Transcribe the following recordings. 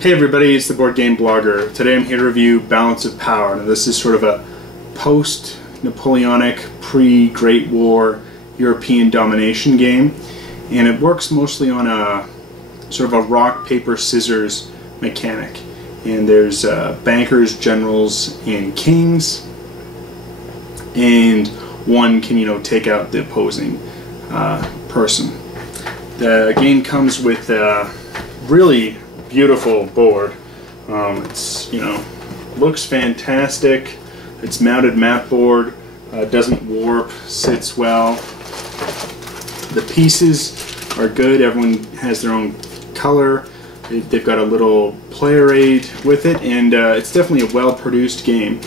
Hey everybody, it's the Board Game Blogger. Today I'm here to review Balance of Power. Now this is sort of a post-Napoleonic, pre-Great War European domination game, and it works mostly on a sort of a rock, paper, scissors mechanic. And there's bankers, generals, and kings, and one can, take out the opposing person. The game comes with a really beautiful board. It's looks fantastic. It's mounted mat board, doesn't warp, sits well. The pieces are good. Everyone has their own color. They've got a little player aid with it, and it's definitely a well-produced game.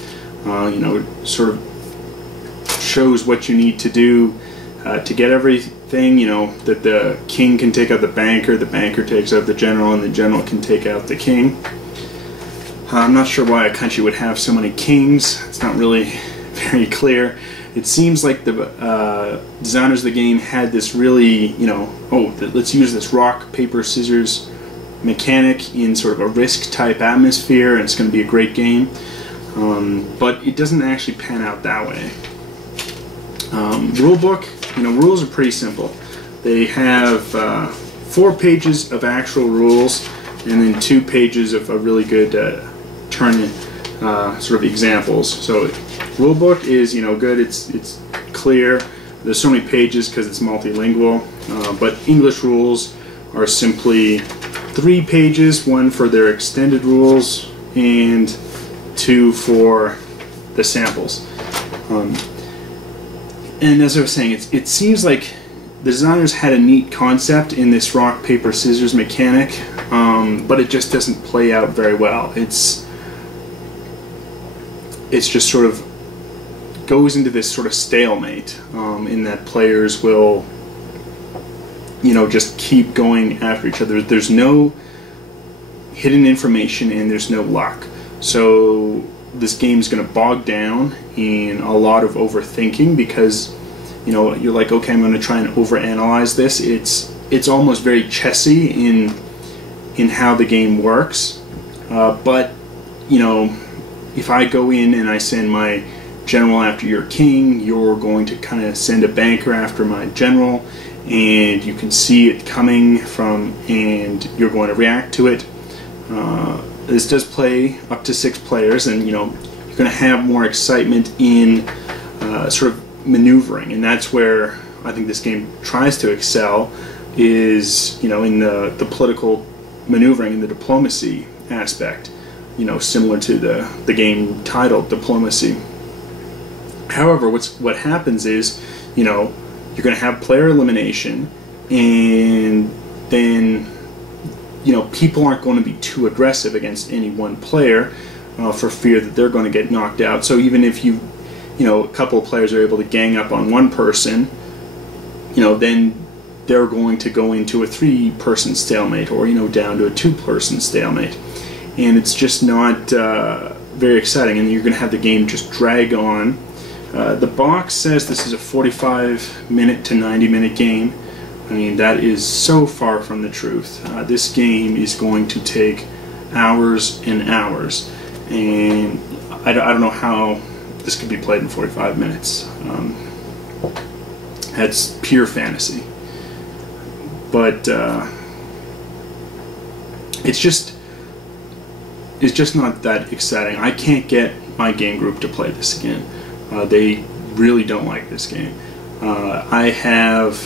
Sort of shows what you need to do to get everything. That the king can take out the banker takes out the general, and the general can take out the king. I'm not sure why a country would have so many kings. It's not really very clear. It seems like the designers of the game had this really, let's use this rock, paper, scissors mechanic in sort of a risk-type atmosphere, and it's going to be a great game. But it doesn't actually pan out that way. Rule book. Rules are pretty simple. They have 4 pages of actual rules, and then 2 pages of a really good turn sort of examples. So rule book is good. It's clear. There's so many pages because it's multilingual. But English rules are simply 3 pages, 1 for their extended rules and 2 for the samples. And as I was saying, it seems like the designers had a neat concept in this rock, paper, scissors mechanic, but it just doesn't play out very well. It's just sort of goes into this sort of stalemate in that players will, just keep going after each other. There's no hidden information and there's no luck. So this game is going to bog down in a lot of overthinking because you're like, okay, I'm going to try and overanalyze this. It's almost very chessy in how the game works, but if I go in and I send my general after your king, you're going to kind of send a banker after my general, and you can see it coming from, and you're going to react to it. This does play up to 6 players, and you're going to have more excitement in sort of maneuvering, and that's where I think this game tries to excel, is in the political maneuvering and the diplomacy aspect, similar to the game titled Diplomacy. However, what happens is you're going to have player elimination, and then people aren't going to be too aggressive against any one player for fear that they're going to get knocked out. So even if a couple of players are able to gang up on one person, then they're going to go into a 3-person stalemate, or down to a 2-person stalemate, and it's just not very exciting, and you're going to have the game just drag on. The box says this is a 45-minute to 90-minute game. I mean, that is so far from the truth. This game is going to take hours and hours, and I don't know how this could be played in 45 minutes. That's pure fantasy. But it's just not that exciting. I can't get my game group to play this again. They really don't like this game. I have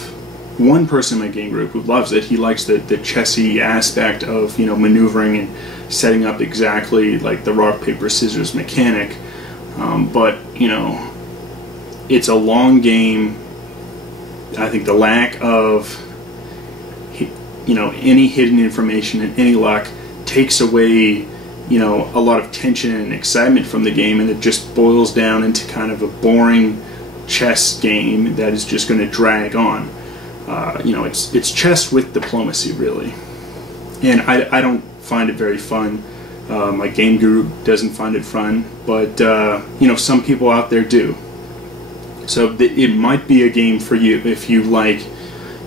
one person in my game group who loves it. He likes the chessy aspect of maneuvering and setting up exactly like the rock, paper, scissors mechanic. But it's a long game. I think the lack of any hidden information and any luck takes away a lot of tension and excitement from the game, and it just boils down into kind of a boring chess game that is just going to drag on. It's chess with diplomacy, really, and I don't find it very fun. My game group doesn't find it fun, but some people out there do. So it might be a game for you if you like,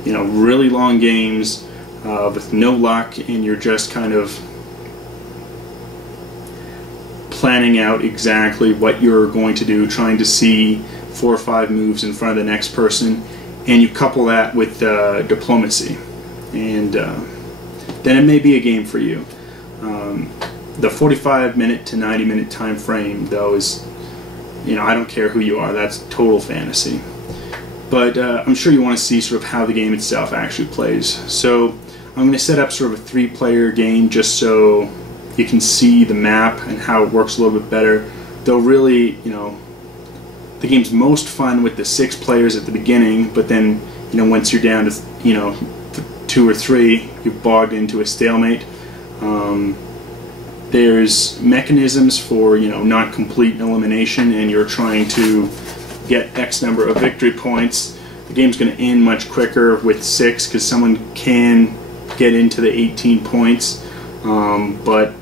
really long games with no luck, and you're just kind of planning out exactly what you're going to do, trying to see 4 or 5 moves in front of the next person, and you couple that with diplomacy, and then it may be a game for you. The 45-minute to 90-minute time frame, though, is, you know, I don't care who you are, that's total fantasy. But I'm sure you want to see sort of how the game itself actually plays. So I'm going to set up sort of a 3-player game just so you can see the map and how it works a little bit better. Though really, you know, the game's most fun with the 6 players at the beginning, but then, you know, once you're down to, you know, 2 or 3, you've bogged into a stalemate. There's mechanisms for, you know, not complete elimination, and you're trying to get X number of victory points. The game's going to end much quicker with 6 because someone can get into the 18 points, but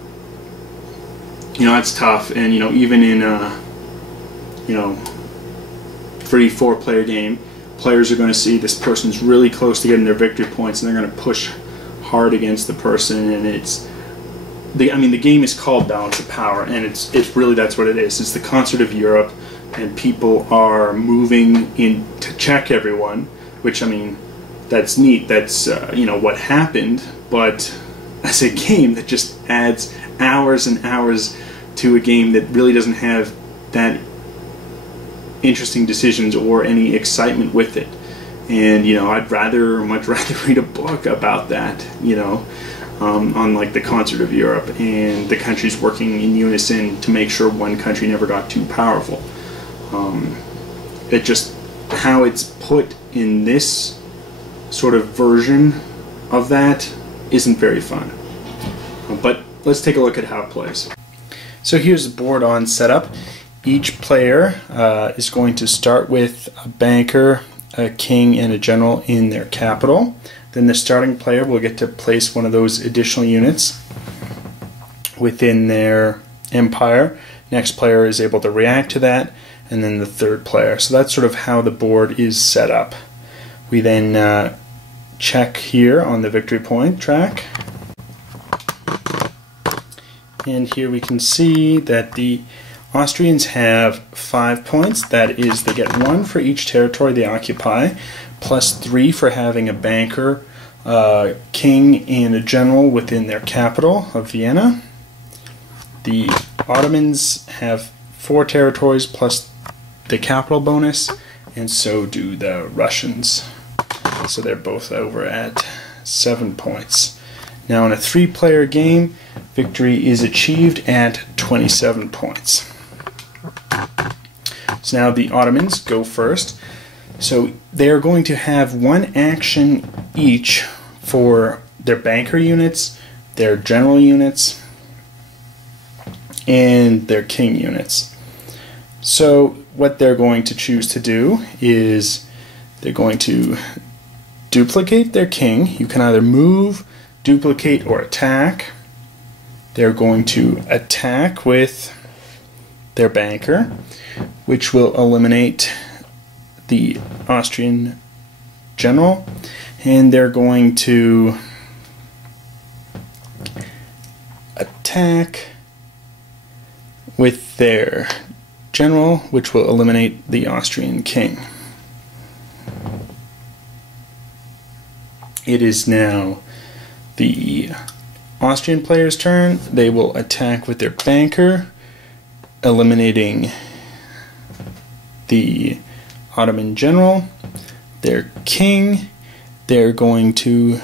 you know, that's tough. And you know, even in a, you know, 3-4 player game, players are going to see this person's really close to getting their victory points, and they're going to push hard against the person. And it's I mean, the game is called Balance of Power, and it's really, that's what it is. It's the concert of Europe, and people are moving in to check everyone, which, I mean, that's neat. That's you know, what happened, but as a game that just adds hours and hours to a game that really doesn't have that interesting decisions or any excitement with it. And you know, I'd much rather read a book about that, you know, on like the concert of Europe and the countries working in unison to make sure one country never got too powerful. It just, how it's put in this sort of version of that isn't very fun. But let's take a look at how it plays. So here's the board on setup. Each player is going to start with a banker, a king, and a general in their capital. Then the starting player will get to place one of those additional units within their empire. Next player is able to react to that, and then the third player. So that's sort of how the board is set up. We then check here on the victory point track. And here we can see that the Austrians have 5 points. That is, they get 1 for each territory they occupy, plus 3 for having a banker, king, and a general within their capital of Vienna. The Ottomans have 4 territories plus the capital bonus, and so do the Russians. So they're both over at 7 points. Now in a 3-player game, victory is achieved at 27 points. So now the Ottomans go first. So they are going to have 1 action each for their banker units, their general units, and their king units. So what they're going to choose to do is they're going to duplicate their king. You can either move, duplicate, or attack. They're going to attack with their banker, which will eliminate the Austrian general, and they're going to attack with their general, which will eliminate the Austrian king. It is now the Austrian player's turn. They will attack with their banker, eliminating the Ottoman general. Their king, they're going to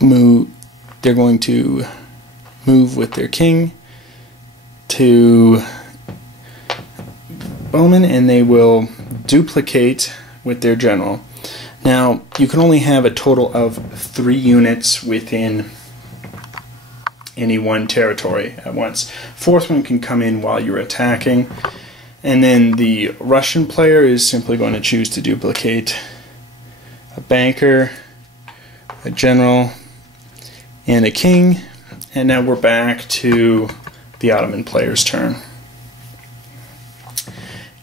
move. They're going to move with their king to Bowman, and they will duplicate with their general. Now, you can only have a total of 3 units within any one territory at once. 4th one can come in while you're attacking. And then the Russian player is simply going to choose to duplicate a banker, a general, and a king. And now we're back to the Ottoman player's turn.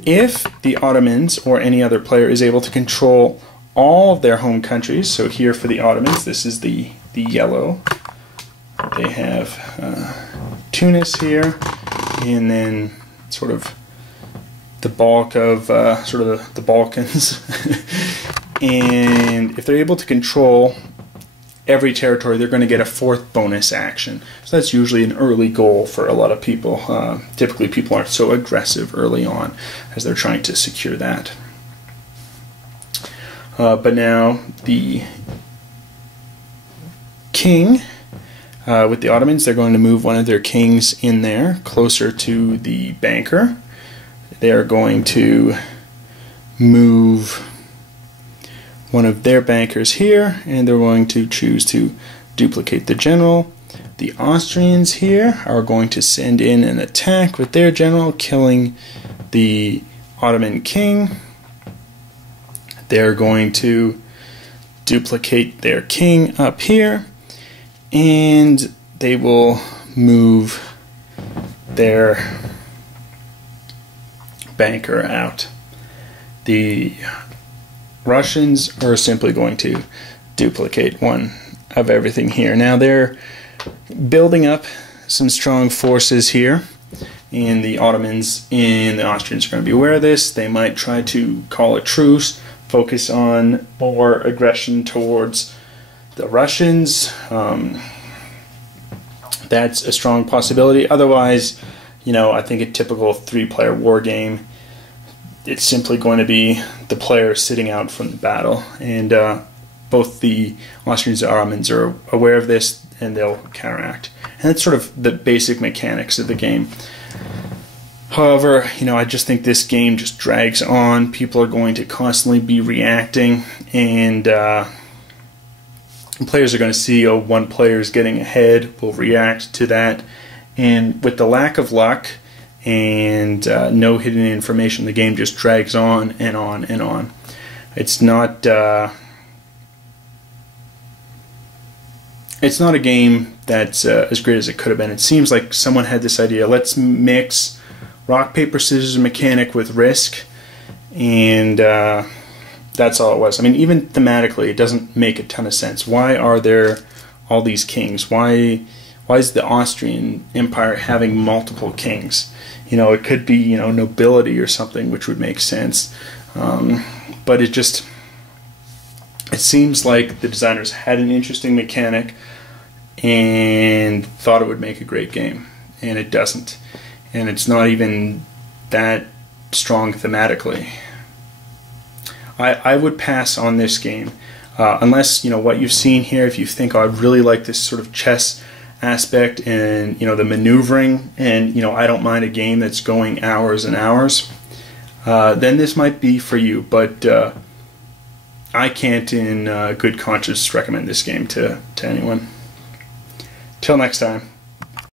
If the Ottomans or any other player is able to control all of their home countries, so here for the Ottomans, this is the yellow. They have Tunis here, and then sort of the bulk of sort of the Balkans. And if they're able to control every territory, they're going to get a 4th bonus action. So that's usually an early goal for a lot of people. Typically people aren't so aggressive early on as they're trying to secure that. But now the king, with the Ottomans, they're going to move one of their kings in there closer to the banker. They are going to move one of their bankers here, and they're going to choose to duplicate the general. The Austrians here are going to send in an attack with their general, killing the Ottoman king. They're going to duplicate their king up here, and they will move their banker out. The Russians are simply going to duplicate one of everything here. Now they're building up some strong forces here, and the Ottomans and the Austrians are going to be aware of this. They might try to call a truce, focus on more aggression towards the Russians. That's a strong possibility. Otherwise, you know, I think a typical 3-player war game, it's simply going to be the players sitting out from the battle, and both the Austrians and Ottomans are aware of this, and they'll counteract. And that's sort of the basic mechanics of the game. However, you know, I just think this game just drags on. People are going to constantly be reacting, and players are going to see, oh, one player is getting ahead, will react to that. And with the lack of luck and no hidden information, the game just drags on and on and on. It's not a game that's as great as it could have been. It seems like someone had this idea, let's mix rock, paper, scissors mechanic with risk, and that's all it was. I mean, even thematically, it doesn't make a ton of sense. Why are there all these kings? Why is the Austrian Empire having multiple kings? You know, it could be, you know, nobility or something, which would make sense. But it seems like the designers had an interesting mechanic and thought it would make a great game, and it doesn't. And it's not even that strong thematically. I would pass on this game unless, you know, what you've seen here, if you think, oh, I really like this sort of chess aspect and, you know, the maneuvering, and, you know, I don't mind a game that's going hours and hours, then this might be for you. But I can't in good conscience recommend this game to anyone. Till next time.